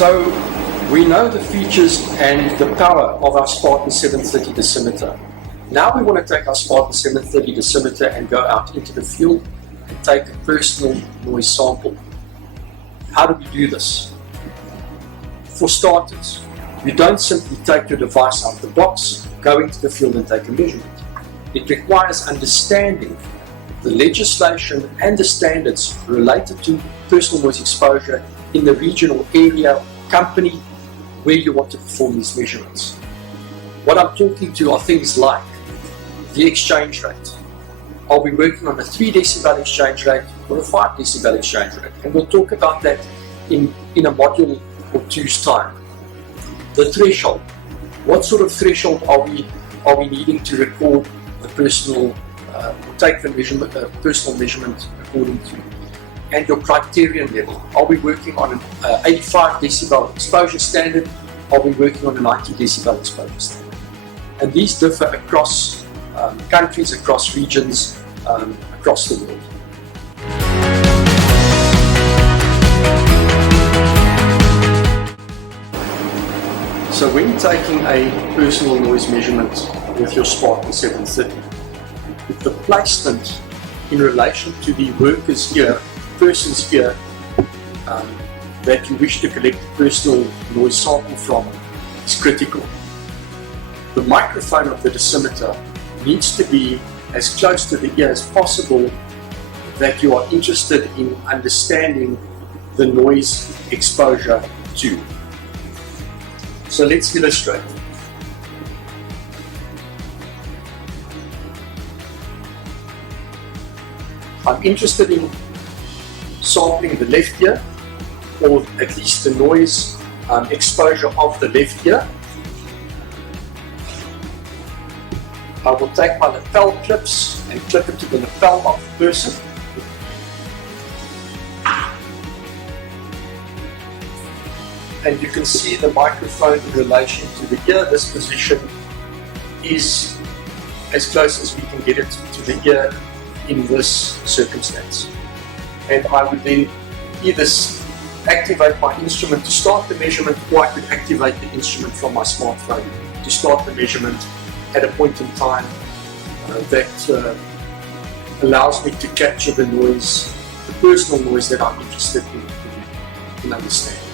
So we know the features and the power of our Spartan 730 dosimeter. Now we want to take our Spartan 730 dosimeter and go out into the field and take a personal noise sample. How do we do this? For starters, you don't simply take your device out the box, go into the field and take a measurement. It requires understanding the legislation and the standards related to personal noise exposure in the regional area, company, where you want to perform these measurements. What I'm talking to are things like the exchange rate. Are we working on a 3 decibel exchange rate or a 5 decibel exchange rate? And we'll talk about that in a module or two's time. The threshold. What sort of threshold are we needing to record the personal, take the measurement, personal measurement according to? And your criterion level. Are we working on an 85 decibel exposure standard? Are we working on a 90 decibel exposure standard? And these differ across countries, across regions, across the world. So when taking a personal noise measurement with your Spartan 730, the placement in relation to the worker's ear, person's ear, that you wish to collect a personal noise sample from is critical. The microphone of the dosimeter needs to be as close to the ear as possible that you are interested in understanding the noise exposure to. So let's illustrate. I'm interested in sampling the left ear, or at least the noise exposure of the left ear. I will take my lapel clips and clip it to the lapel of the person. And you can see the microphone in relation to the ear. This position is as close as we can get it to the ear in this circumstance. And I would then either activate my instrument to start the measurement, or I could activate the instrument from my smartphone to start the measurement at a point in time that allows me to capture the noise, the personal noise that I'm interested in understanding.